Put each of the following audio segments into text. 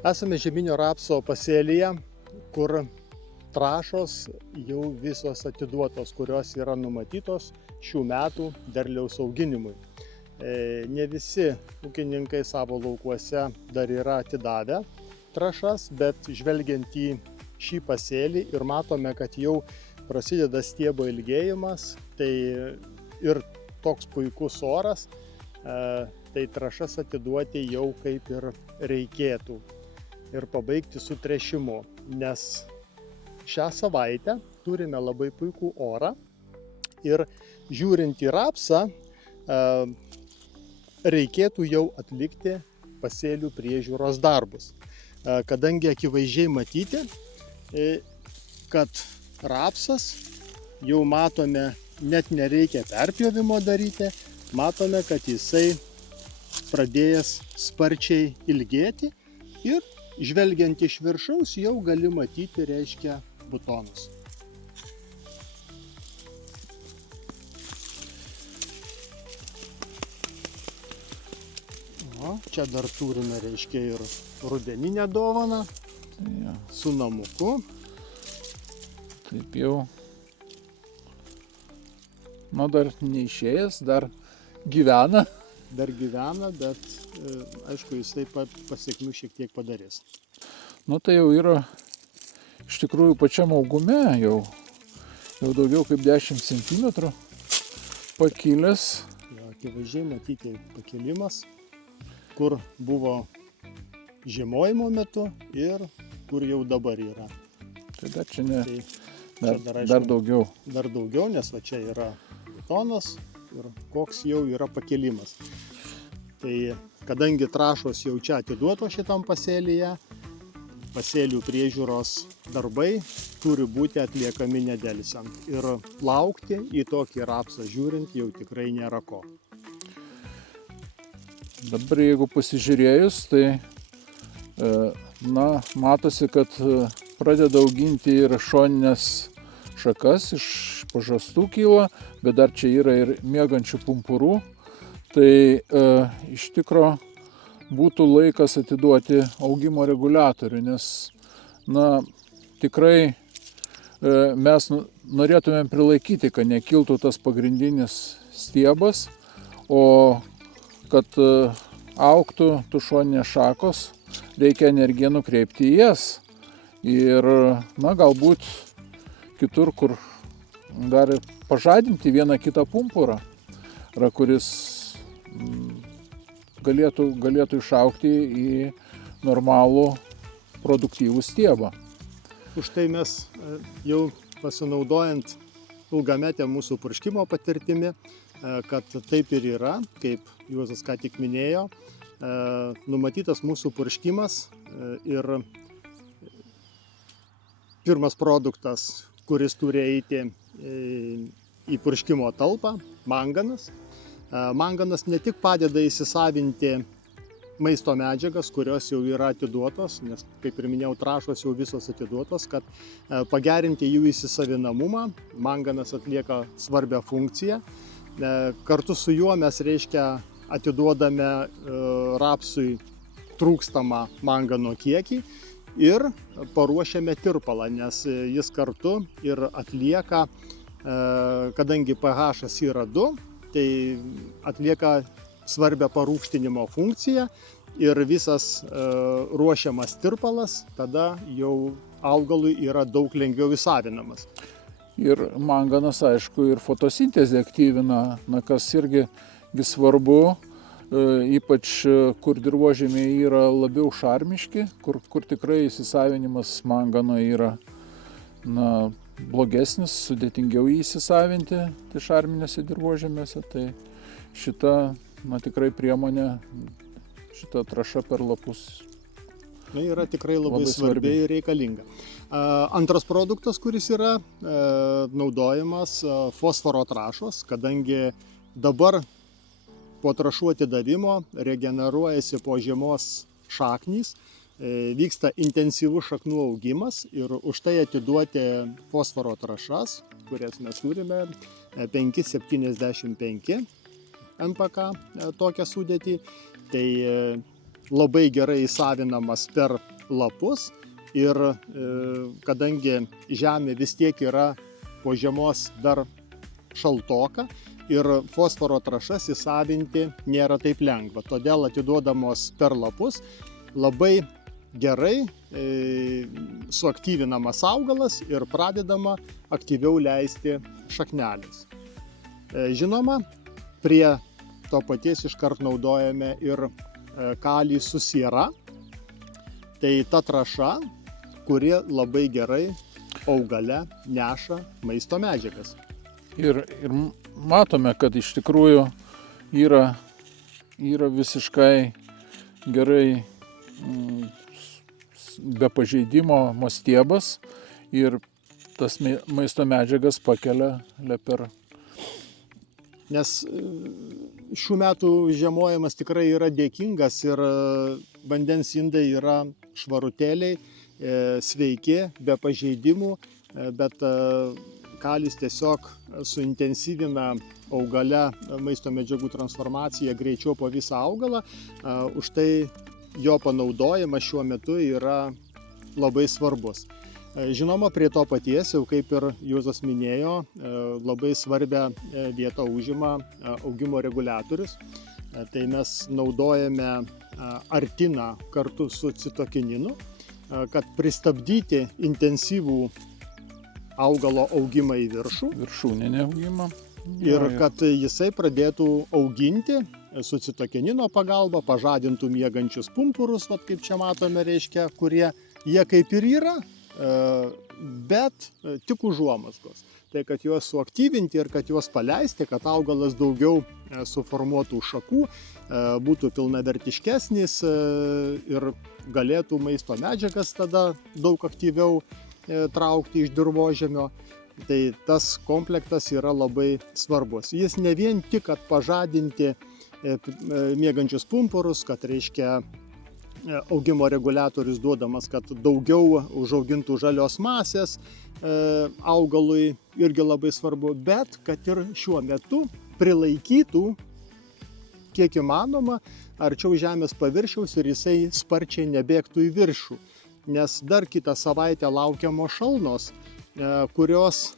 Esame žieminio rapso pasėlyje, kur trąšos jau visos atiduotos, kurios yra numatytos šių metų derliaus auginimui. Ne visi ūkininkai savo laukuose dar yra atidavę trąšas, bet žvelgiant į šį pasėlį ir matome, kad jau prasideda stiebo ilgėjimas, tai ir toks puikus oras, tai trąšas atiduoti jau kaip ir reikėtų ir pabaigti su tręšimu, nes šią savaitę turime labai puikų orą ir žiūrint į rapsą, reikėtų jau atlikti pasėlių priežiūros darbus, kadangi akivaizdžiai matyti, kad rapsas jau matome, net nereikia perpjovimo daryti, matome, kad jisai pradėjęs sparčiai ilgėti ir žvelgiant iš viršaus jau gali matyti, reiškia, butonus. O, čia dar turime, reiškia, ir rudeninę dovaną su namuku. Taip jau. Nu, dar neišėjęs, dar gyvena. Dar gyvena, bet aišku, jis taip pat pasiekmių šiek tiek padarys. Nu, tai jau yra iš tikrųjų pačiam augume, jau daugiau kaip 10 cm pakilęs. Akivaizdžiai matyti pakilimas, kur buvo žiemojimo metu ir kur jau dabar yra. Tai dar čia ne, Tai dar daugiau. Dar daugiau, nes va čia yra butonas ir koks jau yra pakilimas. Tai kadangi trąšos jau čia atiduoto šitam pasėlyje, pasėlių priežiūros darbai turi būti atliekami nedelsiant. Ir laukti į tokį rapsą žiūrint jau tikrai nėra ko. Dabar jeigu pasižiūrėjus, tai matosi, kad pradeda auginti ir šoninės šakas, iš pažastų kyla, bet dar čia yra ir miegančių pumpurų. Tai iš tikro būtų laikas atiduoti augimo reguliatorių, nes tikrai mes norėtumėm prilaikyti, kad nekiltų tas pagrindinis stiebas, o kad augtų tušoninės šakos, reikia energiją nukreipti į jas. Ir galbūt kitur, kur dar pažadinti vieną kitą pumpurą, kuris galėtų išaugti į normalų produktyvų stiebą. Už tai mes jau pasinaudojant ilgametę mūsų purškimo patirtimi, kad taip ir yra, kaip Juozas ką tik minėjo, numatytas mūsų purškimas ir pirmas produktas, kuris turi eiti į purškimo talpą, manganas. Manganas ne tik padeda įsisavinti maisto medžiagas, kurios jau yra atiduotos, nes, kaip ir minėjau, trąšos jau visos atiduotos, kad pagerinti jų įsisavinamumą, manganas atlieka svarbią funkciją. Kartu su juo mes, reiškia, atiduodame rapsui trūkstamą mangano kiekį ir paruošiame tirpalą, nes jis kartu ir atlieka, kadangi pH yra 2, tai atlieka svarbią parūgštinimo funkciją ir visas ruošiamas tirpalas tada jau augalui yra daug lengviau įsavinamas. Ir manganas, aišku, ir fotosintezę aktyvina, kas irgi svarbu, ypač kur dirvožemiai yra labiau šarmiški, kur tikrai įsisavinimas mangano yra blogesnis, sudėtingiau jį įsisavinti tai šarminėse dirvožemiuose. Tai šita tikrai priemonė, šita trąša per lapus yra tikrai labai svarbi ir reikalinga. Antras produktas, kuris yra naudojamas, fosforo trąšos, kadangi dabar po trąšų atidavimo regeneruojasi po žiemos šaknys, vyksta intensyvus šaknų augimas ir už tai atiduoti fosforo trąšas, kurias mes turime 5,75 NPK tokią sudėtį, tai labai gerai įsavinamas per lapus ir kadangi žemė vis tiek yra po žiemos dar šaltoka ir fosforo trąšas įsavinti nėra taip lengva. Todėl atiduodamos per lapus labai gerai suaktyvinamas augalas ir pradedama aktyviau leisti šaknelis. Žinoma, prie to paties iškart naudojame ir kalį su siera. Tai ta trąša, kuri labai gerai augale neša maisto medžiagas. Ir matome, kad iš tikrųjų yra visiškai gerai be pažeidimo stiebas ir tas maisto medžiagas pakelia per. Nes šių metų žiemojimas tikrai yra dėkingas ir vandens indai yra švarutėliai, sveiki, be pažeidimų, bet kalis tiesiog suintensyvina augale maisto medžiagų transformaciją greičiau po visą augalą. Už tai jo panaudojimas šiuo metu yra labai svarbus. Žinoma, prie to paties, jau kaip ir Juozas minėjo, labai svarbią vietą užima augimo reguliatorius. Tai mes naudojame artiną kartu su citokininu, kad pristabdyti intensyvų augalo augimą į viršų. Viršūninį augimą. Ir kad jisai pradėtų auginti su citokinino pagalba, pažadintų miegančius pumpurus, kaip čia matome, reiškia, kurie jie kaip ir yra, bet tik užuomazgos. Tai kad juos suaktyvinti ir kad juos paleisti, kad augalas daugiau suformuotų šakų, būtų pilnavertiškesnis ir galėtų maisto medžiagas tada daug aktyviau traukti iš dirvožemio. Tai tas komplektas yra labai svarbus. Jis ne vien tik, kad pažadinti miegančius pumpurus, kad reiškia augimo reguliatorius duodamas, kad daugiau užaugintų žalios masės augalui irgi labai svarbu, bet kad ir šiuo metu prilaikytų kiek įmanoma arčiau žemės paviršiaus ir jisai sparčiai nebėgtų į viršų. Nes dar kitą savaitę laukiamos šalnos, kurios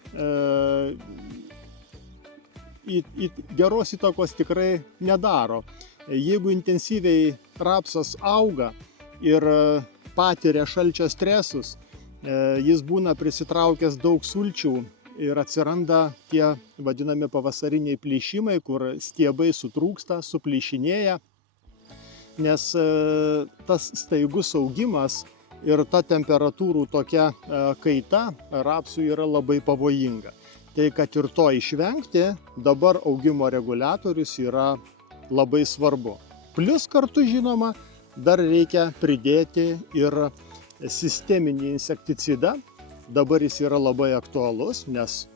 geros įtakos tikrai nedaro. Jeigu intensyviai rapsas auga ir patiria šalčio stresus, jis būna prisitraukęs daug sulčių ir atsiranda tie vadinami pavasariniai plyšimai, kur stiebai sutrūksta, suplyšinėja, nes tas staigus augimas ir ta temperatūrų tokia kaita rapsui yra labai pavojinga. Tai kad ir to išvengti, dabar augimo reguliatorius yra labai svarbu. Plus kartu, žinoma, dar reikia pridėti ir sisteminį insekticidą. Dabar jis yra labai aktualus, nes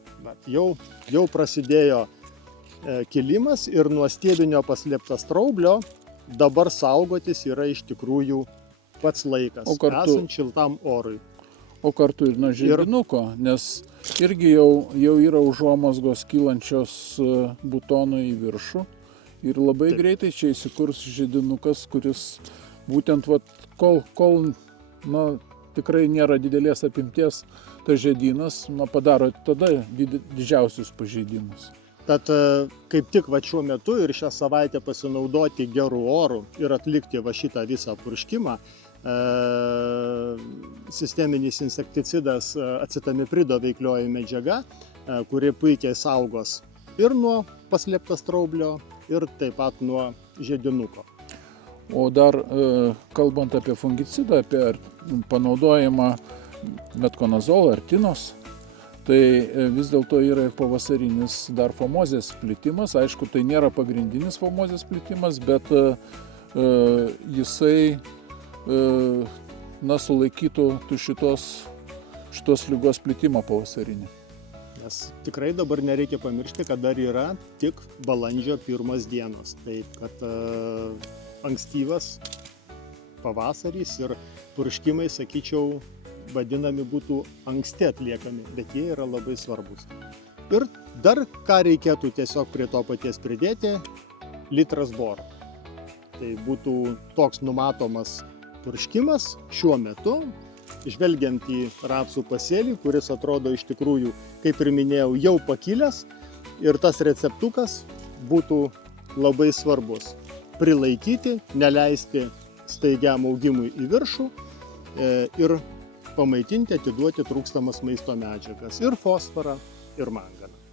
jau prasidėjo kilimas ir nuo stiebinio paslėptas straublio dabar saugotis yra iš tikrųjų pats laikas, esant šiltam orui. O kartu ir nuo žiedinuko, nes irgi jau yra užuomazgos kylančios butonų į viršų ir labai greitai čia įsikurs žiedinukas, kuris būtent kol tikrai nėra didelės apimties, tas žiedynas padaro tada didžiausius pažeidimus. Tad kaip tik šiuo metu ir šią savaitę pasinaudoti gerų orų ir atlikti šitą visą purškimą, sisteminis insekticidas acetamiprido veiklioji medžiaga, kuri puikiai saugos ir nuo paslėpto straublio, ir taip pat nuo žiedinuko. O dar kalbant apie fungicidą, apie panaudojimą metkonazolo, artinos, tai vis dėlto yra ir pavasarinis dar fomozės plitimas. Aišku, tai nėra pagrindinis fomozės plitimas, bet jisai sulaikytų šitos ligos plitimą pavasarinį. Nes tikrai dabar nereikia pamiršti, kad dar yra tik balandžio 1 dienos. Tai kad ankstyvas pavasaris ir purškimai, sakyčiau, vadinami būtų anksti atliekami, bet jie yra labai svarbus. Ir dar ką reikėtų tiesiog prie to paties pridėti, litras boro. Tai būtų toks numatomas purškimas šiuo metu, žvelgiant į rapsų pasėlį, kuris atrodo iš tikrųjų, kaip ir minėjau, jau pakilęs. Ir tas receptukas būtų labai svarbus. Prilaikyti, neleisti staigiam augimui į viršų ir pamaitinti, atiduoti trūkstamas maisto medžiagas ir fosforą, ir manganą.